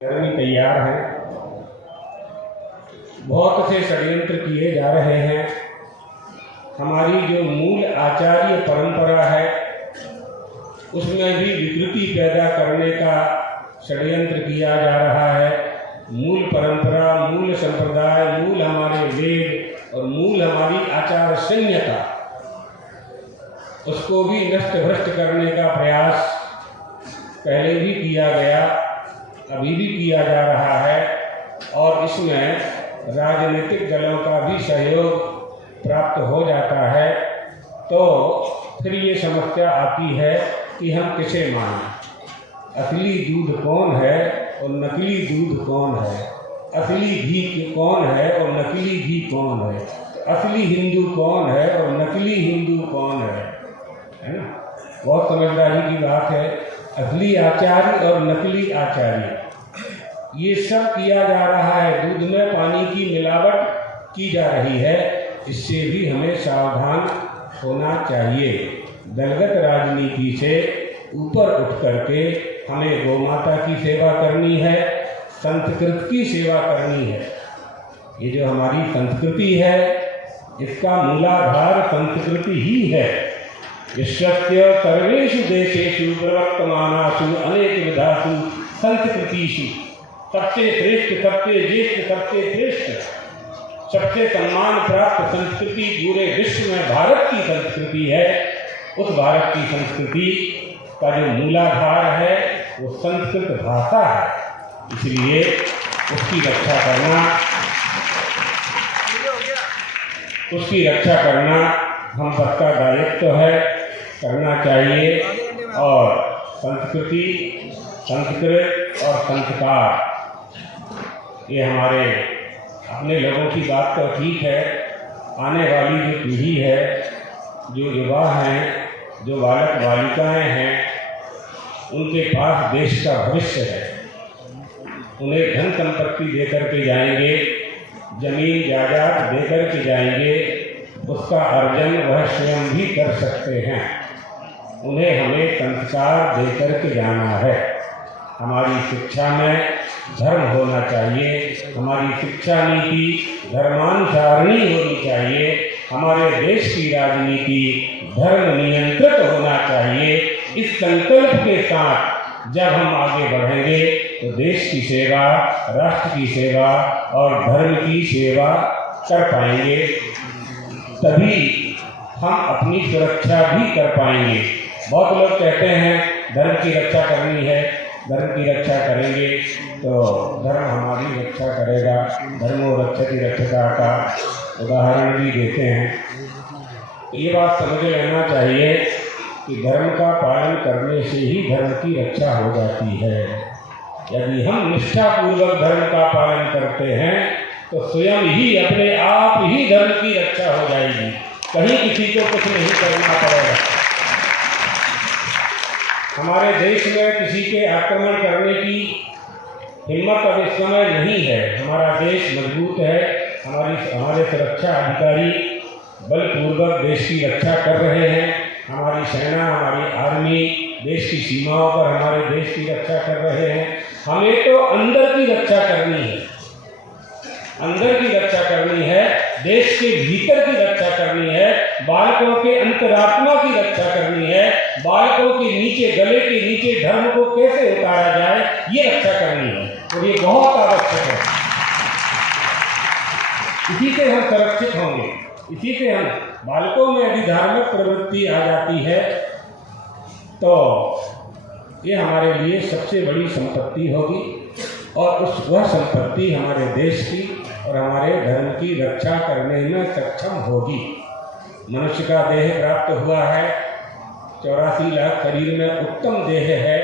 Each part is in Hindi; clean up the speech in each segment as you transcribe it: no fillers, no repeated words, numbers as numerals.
गर्मी तैयार है। बहुत से षड्यंत्र किए जा रहे हैं। हमारी जो मूल आचार्य परंपरा है उसमें भी विकृति पैदा करने का षड्यंत्र किया जा रहा है। मूल परंपरा, मूल संप्रदाय, मूल हमारे वेद और मूल हमारी आचार संहिता, उसको भी नष्ट भ्रष्ट करने का प्रयास पहले भी किया गया, अभी भी किया जा रहा है और इसमें राजनीतिक दलों का भी सहयोग प्राप्त हो जाता है। तो फिर ये समस्या आती है कि हम किसे मानें, असली दूध कौन है और नकली दूध कौन है, असली घी कौन है और नकली घी कौन है, असली हिंदू कौन है और नकली हिंदू कौन है ना। बहुत समझदारी की बात है। असली आचार्य और नकली आचार्य, ये सब किया जा रहा है। दूध में पानी की मिलावट की जा रही है। इससे भी हमें सावधान होना चाहिए। दलगत राजनीति से ऊपर उठ करके हमें गौ माता की सेवा करनी है, संस्कृत की सेवा करनी है। ये जो हमारी संस्कृति है इसका मूलाधार संस्कृति ही है। विश्वस्य सर्वेषु देशेषु प्रवर्तमानासु अनेक विधासु संस्कृतिषु, सबसे श्रेष्ठ, सबसे ज्येष्ठ, सबसे श्रेष्ठ, सबसे सम्मान प्राप्त संस्कृति पूरे विश्व में भारत की संस्कृति है। उस भारत की संस्कृति का जो मूलाधार है वो संस्कृत भाषा है। इसलिए उसकी रक्षा करना हम सबका दायित्व है, करना चाहिए। और संस्कृति, संस्कृत और संस्कार, ये हमारे अपने लोगों की बात तो ठीक है। आने वाली जो पीढ़ी है, जो युवा हैं, जो बालक बालिकाएं हैं, उनके पास देश का भविष्य है। उन्हें धन संपत्ति देकर के जाएंगे, जमीन जायदाद देकर के जाएंगे, उसका अर्जन वह स्वयं भी कर सकते हैं। उन्हें हमें संस्कार देकर के जाना है। हमारी शिक्षा में धर्म होना चाहिए, हमारी शिक्षा नीति धर्मानुसारणी होनी चाहिए, हमारे देश की राजनीति धर्म नियंत्रित होना चाहिए। इस संकल्प के साथ जब हम आगे बढ़ेंगे तो देश की सेवा, राष्ट्र की सेवा और धर्म की सेवा कर पाएंगे। तभी हम अपनी सुरक्षा भी कर पाएंगे। बहुत लोग कहते हैं धर्म की रक्षा करनी है, धर्म की रक्षा करेंगे तो धर्म हमारी रक्षा करेगा। धर्मो रक्षति रक्षका का उदाहरण भी देते हैं। तो ये बात समझ लेना चाहिए कि धर्म का पालन करने से ही धर्म की रक्षा हो जाती है। यदि हम निष्ठापूर्वक धर्म का पालन करते हैं तो स्वयं ही अपने आप ही धर्म की रक्षा हो जाएगी। कहीं किसी को कुछ नहीं करना पड़ेगा। हमारे देश में किसी के आक्रमण करने की हिम्मत अब इस समय नहीं है। हमारा देश मजबूत है। हमारे सुरक्षा अधिकारी बलपूर्वक देश की रक्षा कर रहे हैं। हमारी सेना, हमारी आर्मी देश की सीमाओं पर हमारे देश की रक्षा कर रहे हैं। हमें तो अंदर की रक्षा करनी है, अंदर की रक्षा करनी है, देश के भीतर की रक्षा करनी है, बालकों के अंतरात्मा की रक्षा करनी है, बालकों के नीचे, गले के नीचे धर्म को कैसे उतारा जाए ये रक्षा करनी है और ये बहुत आवश्यक है। इसी से हम सुरक्षित होंगे। इसी से हम, बालकों में यदि धार्मिक प्रवृत्ति आ जाती है तो ये हमारे लिए सबसे बड़ी संपत्ति होगी और वह संपत्ति हमारे देश की और हमारे धर्म की रक्षा करने में सक्षम होगी। मनुष्य का देह प्राप्त हुआ है, 84 लाख शरीर में उत्तम देह है,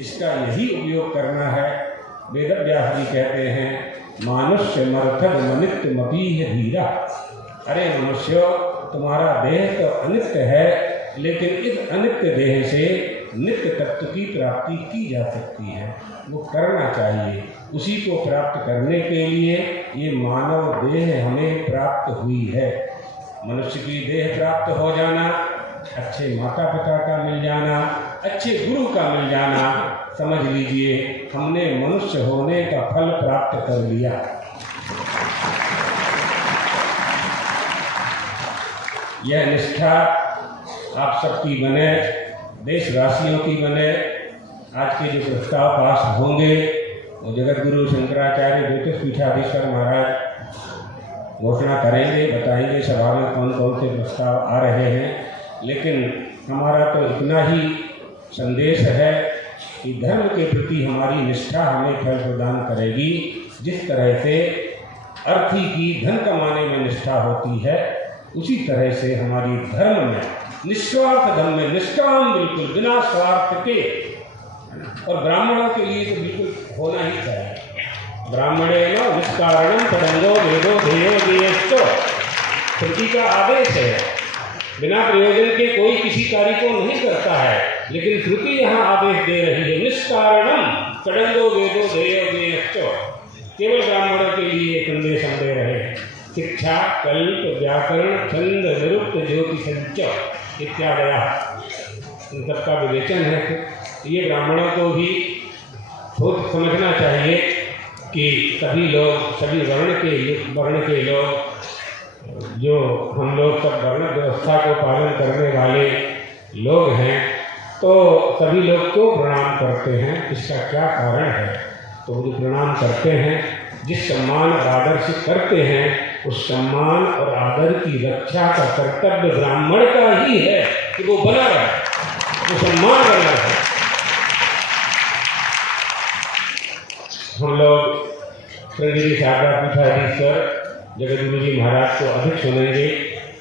इसका यही उपयोग करना है। वेदव्यास जी कहते हैं मानुष्य मर्थग मनित्य मपीह धीरा। अरे मनुष्य, तुम्हारा देह तो अनित्य है, लेकिन इस अनित्य देह से नित्य तत्व की प्राप्ति की जा सकती है। वो करना चाहिए। उसी को प्राप्त करने के लिए ये मानव देह हमें प्राप्त हुई है। मनुष्य की देह प्राप्त हो जाना अच्छे माता पिता का मिल जाना, अच्छे गुरु का मिल जाना, समझ लीजिए हमने मनुष्य होने का फल प्राप्त कर लिया। यह निष्ठा आप सबकी बने, देशवासियों की बने। आज के जो प्रस्ताव पास होंगे वो जगत गुरु शंकराचार्य ज्योतिष पीठाधीश्वर महाराज घोषणा करेंगे, बताएंगे सभा में कौन कौन से प्रस्ताव आ रहे हैं। लेकिन हमारा तो इतना ही संदेश है कि धर्म के प्रति हमारी निष्ठा हमें फल प्रदान करेगी। जिस तरह से अर्थी की धन कमाने में निष्ठा होती है, उसी तरह से हमारी धर्म में, निस्वार्थ धर्म में निष्काम, बिल्कुल बिना स्वार्थ के, और ब्राह्मणों के लिए तो बिल्कुल होना ही चाहिए। ब्राह्मणेन निष्कारणं तदंगो वेदो ध्येयो ज्ञेयश्च, श्रुति का आदेश है। बिना प्रयोजन के कोई किसी कार्य को नहीं करता है, लेकिन श्रुति यहाँ आदेश दे रही है निष्कारणं तदंगो वेदो ध्येयो ज्ञेयश्च। केवल ब्राह्मणों के लिए संदेश हम दे रहे हैं। शिक्षा, कल्प, व्याकरण, छंद, निरुक्त, ज्योतिषंच इत्यादि इन सबका विवेचन है। ये ब्राह्मणों को भी सोच समझना चाहिए कि सभी लोग, सभी वर्ण के लोग, जो हम लोग सब वर्ण व्यवस्था को पालन करने वाले लोग हैं, तो सभी लोग क्यों प्रणाम करते हैं, इसका क्या कारण है? तो वो प्रणाम करते हैं, जिस सम्मान और आदर से करते हैं, उस सम्मान और आदर की रक्षा का कर्तव्य ब्राह्मण का ही है कि वो बना रहे, वो सम्मान बना रहे। हम लोग श्रृंगेरी शारदा पीठाधीश्वर जगतगुरु जी महाराज को अधिक सुनेंगे,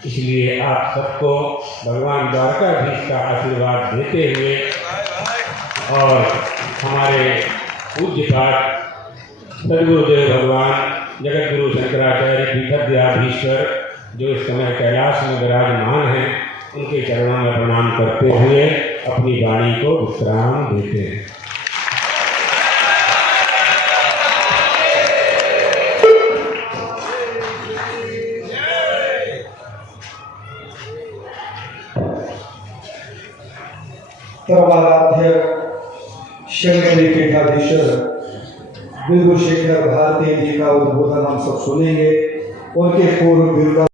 इसलिए आप सबको भगवान द्वारकाधीश का आशीर्वाद देते हुए और हमारे पूज्यपाठ सद्गुरुदेव भगवान जगतगुरु शंकराचार्य पीठाधीश्वर जो इस समय कैलाश में विराजमान हैं, उनके चरणों में प्रणाम करते हुए अपनी वाणी को विश्राम देते हैं। सर्वाराध्य श्रृंगेरी पीठाधीश्वर बिल्कुल शेखर भारती जी का उद्बोधन हम सब सुनेंगे। उनके पूर्व